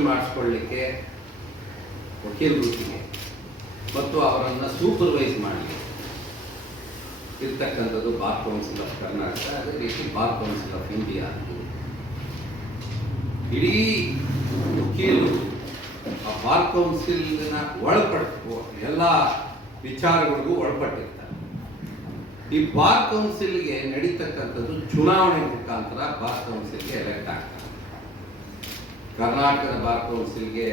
Register ಮಾಡಿಸ್ಕೊಳ್ಳಿಕ್ಕೆ ವಕೀಲ ವೃತ್ತಿಗೆ ಮತ್ತು ಅವರನ್ನು ಸೂಪರ್ವೈಸ್ ಮಾಡಲಿಕ್ಕೆ ಇರ್ತಕ್ಕಂಥದ್ದು ಬಾರ್ ಕೌನ್ಸಿಲ್ ಆಫ್ ಕರ್ನಾಟಕ, ಅದೇ ರೀತಿ ಬಾರ್ ಕೌನ್ಸಿಲ್ ಆಫ್ ಇಂಡಿಯಾ. ಇಡೀ ವಕೀಲರು ಆ ಬಾರ್ ಕೌನ್ಸಿಲ್ನ ಒಳಪಟ್ಟು ಎಲ್ಲ ವಿಚಾರಗಳಿಗೂ ಒಳಪಟ್ಟಿರ್ತಾರೆ. ಈ ಬಾರ್ ಕೌನ್ಸಿಲ್ಗೆ ನಡೀತಕ್ಕಂಥದ್ದು ಚುನಾವಣೆ ಮುಖಾಂತರ ಬಾರ್ ಕೌನ್ಸಿಲ್ಗೆ ಎಲೆಕ್ಟ್ ಆಗ್ತಾರೆ. ಕರ್ನಾಟಕದ ಬಾರ್ ಕೌನ್ಸಿಲ್ಗೆ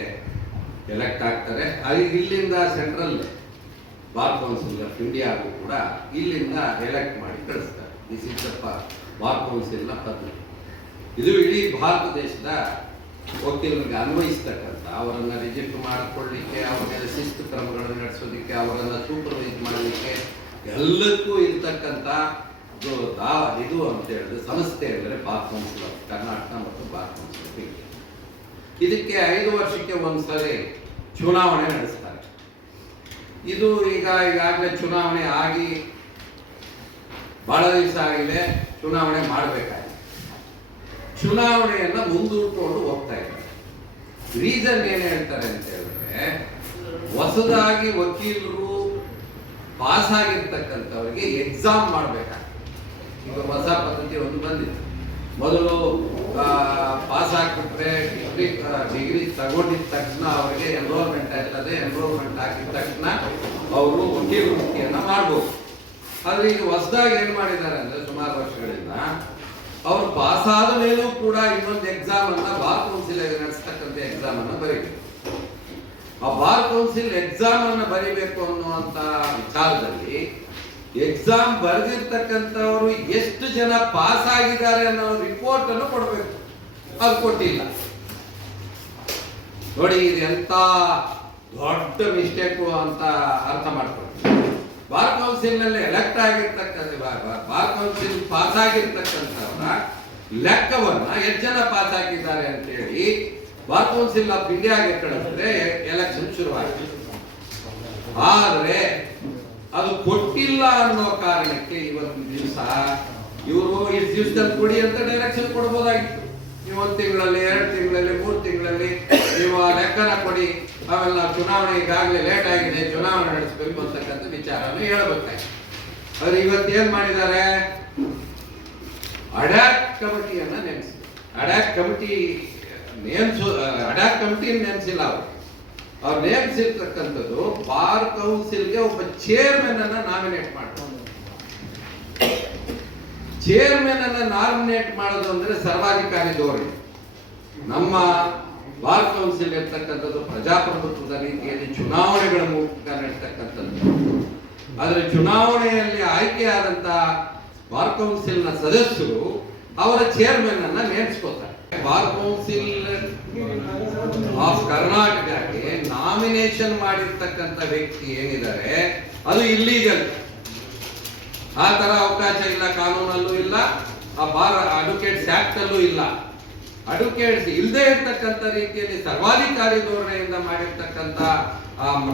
ಎಲೆಕ್ಟ್ ಆಗ್ತಾರೆ. ಇಲ್ಲಿಂದ ಸೆಂಟ್ರಲ್ ಬಾರ್ ಕೌನ್ಸಿಲ್ ಆಫ್ ಇಂಡಿಯಾಗೂ ಕೂಡ ಇಲ್ಲಿಂದ ಎಲೆಕ್ಟ್ ಮಾಡಿ ಕಳಿಸ್ತಾರೆ. ದಿಸ್ ಇಸ್ ದ ಬಾರ್ ಕೌನ್ಸಿಲ್ನ ಪದ್ಧತಿ. ಇದು ಇಡೀ ಭಾರತ ದೇಶದ ವಕೀಲರಿಗೆ ಅನ್ವಯಿಸ್ತಕ್ಕಂಥ, ಅವರನ್ನು ರಿಜಿಸ್ಟರ್ ಮಾಡಿಕೊಳ್ಳಿಕ್ಕೆ, ಅವರ ಶಿಸ್ತು ಕ್ರಮಗಳನ್ನು ನಡೆಸೋದಕ್ಕೆ, ಅವರನ್ನು ಸೂಪರ್ವೈಸ್ ಮಾಡಲಿಕ್ಕೆ ಎಲ್ಲಕ್ಕೂ ಇರ್ತಕ್ಕಂಥ ಇದು ಅಂತ ಹೇಳಿದ್ರೆ ಸಂಸ್ಥೆ ಅಂದರೆ ಬಾರ್ ಕೌನ್ಸಿಲ್ ಆಫ್ ಕರ್ನಾಟಕ ಮತ್ತು ಬಾರ್ ಕೌನ್ಸಿಲ್ ಆಫ್ ಇಂಡಿಯಾ. ಇದಕ್ಕೆ 5 ವರ್ಷಕ್ಕೆ ಒಂದ್ಸರಿ ಚುನಾವಣೆ ನಡೆಸ್ತಾರೆ. ಇದು ಈಗಾಗಲೇ ಚುನಾವಣೆ ಆಗಿ ಬಹಳ ದಿವಸ ಆಗಿದೆ, ಚುನಾವಣೆ ಮಾಡಬೇಕಾಗಿದೆ. ಚುನಾವಣೆಯನ್ನು ಮುಂದೂಡಿಕೊಂಡು ಹೋಗ್ತಾ ಇದ್ದಾರೆ. ರೀಸನ್ ಏನು ಹೇಳ್ತಾರೆ ಅಂತ ಹೇಳಿದ್ರೆ, ಹೊಸದಾಗಿ ವಕೀಲರು ಪಾಸ್ ಆಗಿರ್ತಕ್ಕಂಥವ್ರಿಗೆ ಎಕ್ಸಾಮ್ ಮಾಡಬೇಕಾಗ್ತದೆ. ಈಗ ಹೊಸ ಪದ್ಧತಿ ಒಂದು ಬಂದಿದೆ. ಮೊದಲು ಪಾಸ್ ಆಗಿಬಿಟ್ರೆ ಡಿಗ್ರಿ ತಗೊಂಡಿದ ತಕ್ಷಣ ಅವರಿಗೆ ಎನ್ರೋಲ್ಮೆಂಟ್ ಆಗ್ತದೆ. ಎನ್ರೋಲ್ಮೆಂಟ್ ಆಗಿದ ತಕ್ಷಣ ಅವರು ವಕೀಲ ವೃತ್ತಿಯನ್ನು ಮಾಡ್ಬೋದು. ಆದರೆ ಈಗ ಹೊಸದಾಗಿ ಏನು ಮಾಡಿದ್ದಾರೆ ಅಂದರೆ, ಸುಮಾರು ವರ್ಷಗಳಿಂದ ಅವರು ಪಾಸ್ ಆದ ಮೇಲೂ ಕೂಡ ಇನ್ನೊಂದು ಎಕ್ಸಾಮ್ ಅನ್ನ ಬಾರ್ ಕೌನ್ಸಿಲ್ ನಡೆಸ್ತಕ್ಕಂಥ ಎಕ್ಸಾಮ್ ಅನ್ನು ಬರೀಬೇಕು. ಆ ಬಾರ್ ಕೌನ್ಸಿಲ್ ಎಕ್ಸಾಮ್ ಅನ್ನು ಬರೀಬೇಕು ಅನ್ನುವಂತ ವಿಚಾರದಲ್ಲಿ ಎಕ್ಸಾಮ್ ಬರೆದಿರ್ತಕ್ಕಂಥವರು ಎಷ್ಟು ಜನ ಪಾಸ್ ಆಗಿದ್ದಾರೆ ಅನ್ನೋ ರಿಪೋರ್ಟ್ ಅನ್ನು ಕೊಡಬೇಕು. ಅದು ಕೊಟ್ಟಿಲ್ಲ. ನೋಡಿ, ಇದು ಎಂತ ದೊಡ್ಡ ಮಿಸ್ಟೇಕು ಅಂತ ಅರ್ಥ ಮಾಡ್ಕೊಳ್ಳಿ. ಬಾರ್ ಕೌನ್ಸಿಲ್ ನಲ್ಲಿ ಎಲೆಕ್ಟ್ ಆಗಿರ್ತಕ್ಕಂಥ, ಬಾರ್ ಕೌನ್ಸಿಲ್ ಪಾಸ್ ಆಗಿರ್ತಕ್ಕಂಥವರ ಲೆಕ್ಕವನ್ನ ಎಷ್ಟು ಜನ ಪಾಸ್ ಆಗಿದ್ದಾರೆ ಅಂತೇಳಿ ಬಾರ್ ಕೌನ್ಸಿಲ್ ಆಫ್ ಇಂಡಿಯಾಗೆ ಕಳಿಸಿದ್ರೆ ಎಲೆಕ್ಷನ್ ಶುರುವಾಗಿದೆ. ಆದ್ರೆ ಅದು ಕೊಟ್ಟಿಲ್ಲ ಅನ್ನೋ ಕಾರಣಕ್ಕೆ ಇವತ್ತಿನ ದಿವಸ ಇವರು ಇಷ್ಟು ದಿವಸದಲ್ಲಿ ಕೊಡಿ ಅಂತ ಡೈರೆಕ್ಷನ್ ಕೊಡ್ಬೋದಾಗಿತ್ತು. ನೀವು 1 ತಿಂಗಳಲ್ಲಿ, 2 ತಿಂಗಳಲ್ಲಿ, 3 ತಿಂಗಳಲ್ಲಿ ನೀವು ಆ ಲೆಕ್ಕನ ಕೊಡಿ, ಆಮೇಲೆ ನಾವು ಚುನಾವಣೆ ಈಗಾಗಲೇ ಲೇಟ್ ಆಗಿದೆ, ಚುನಾವಣೆ ನಡೆಸಬೇಕು ಅಂತಕ್ಕಂಥ ವಿಚಾರವನ್ನು ಹೇಳ್ಬೇಕಾಯ್ತು. ಆದ್ರೆ ಇವತ್ತೇನ್ ಮಾಡಿದ್ದಾರೆ, ಅಡ್ಯಾಕ್ ಕಮಿಟಿಯನ್ನ ನೇಮಿಸಿದ್ದಾರೆ. ಅಡ್ಯಾಕ್ ಕಮಿಟಿ ನೇಮಿಸಿಲ್ಲ. ಅವ್ರು ನೇಮಿಸಿರ್ತಕ್ಕಂಥದ್ದು ಬಾರ್ ಕೌನ್ಸಿಲ್ಗೆ ಒಬ್ಬ ಚೇರ್ಮನ್ ಅನ್ನ ನಾಮಿನೇಟ್ ಮಾಡ್ತಾರೆ. ಚೇರ್ಮನ್ ಅನ್ನ ನಾಮಿನೇಟ್ ಮಾಡೋದು ಅಂದ್ರೆ ಸರ್ವಾಧಿಕಾರಿ ಧೋರಣೆ. ನಮ್ಮ ಬಾರ್ ಕೌನ್ಸಿಲ್ ಇರ್ತಕ್ಕಂಥದ್ದು ಪ್ರಜಾಪ್ರಭುತ್ವದ ರೀತಿಯಲ್ಲಿ ಚುನಾವಣೆಗಳ ಮೂಲಕ ನಡೀತಕ್ಕಂಥದ್ದು. ಆದರೆ ಚುನಾವಣೆಯಲ್ಲಿ ಆಯ್ಕೆಯಾದಂತ ಬಾರ್ ಕೌನ್ಸಿಲ್ ನ ಸದಸ್ಯರು ಅವರ ಚೇರ್ಮನ್ ಅನ್ನ ನೇಮಿಸ್ಕೋತಾರೆ. ಬಾರ್ ಕೌನ್ಸಿಲ್ ಆಫ್ ಕರ್ನಾಟಕಕ್ಕೆ ನಾಮಿನೇಷನ್ ಮಾಡಿರ್ತಕ್ಕಂಥ ವ್ಯಕ್ತಿ ಏನಿದ್ದಾರೆ ಅದು ಇಲ್ಲೀಗಲ್. ಆ ತರ ಅವಕಾಶ ಇಲ್ಲ, ಕಾನೂನಲ್ಲೂ ಇಲ್ಲ, ಆ ಬಾರ್ ಅಡ್ವೊಕೇಟ್ಸ್ ಆಕ್ಟ್ ಅಲ್ಲೂ ಇಲ್ಲ. ಅಡ್ವೊಕೇಟ್ಸ್ ಇಲ್ಲದೆ ಇರ್ತಕ್ಕಂಥ ರೀತಿಯಲ್ಲಿ ಸರ್ವಾಧಿಕಾರಿ ಧೋರಣೆಯಿಂದ ಮಾಡಿರ್ತಕ್ಕಂಥ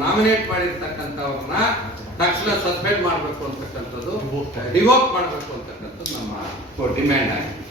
ನಾಮಿನೇಟ್ ಮಾಡಿರ್ತಕ್ಕಂಥವ್ರನ್ನ ತಕ್ಷಣ ಸಸ್ಪೆಂಡ್ ಮಾಡಬೇಕು ಅಂತಕ್ಕಂಥದ್ದು, ರಿವೋಕ್ ಮಾಡಬೇಕು ಅಂತಕ್ಕಂಥದ್ದು ನಮ್ಮ ಡಿಮ್ಯಾಂಡ್ ಆಗಿದೆ.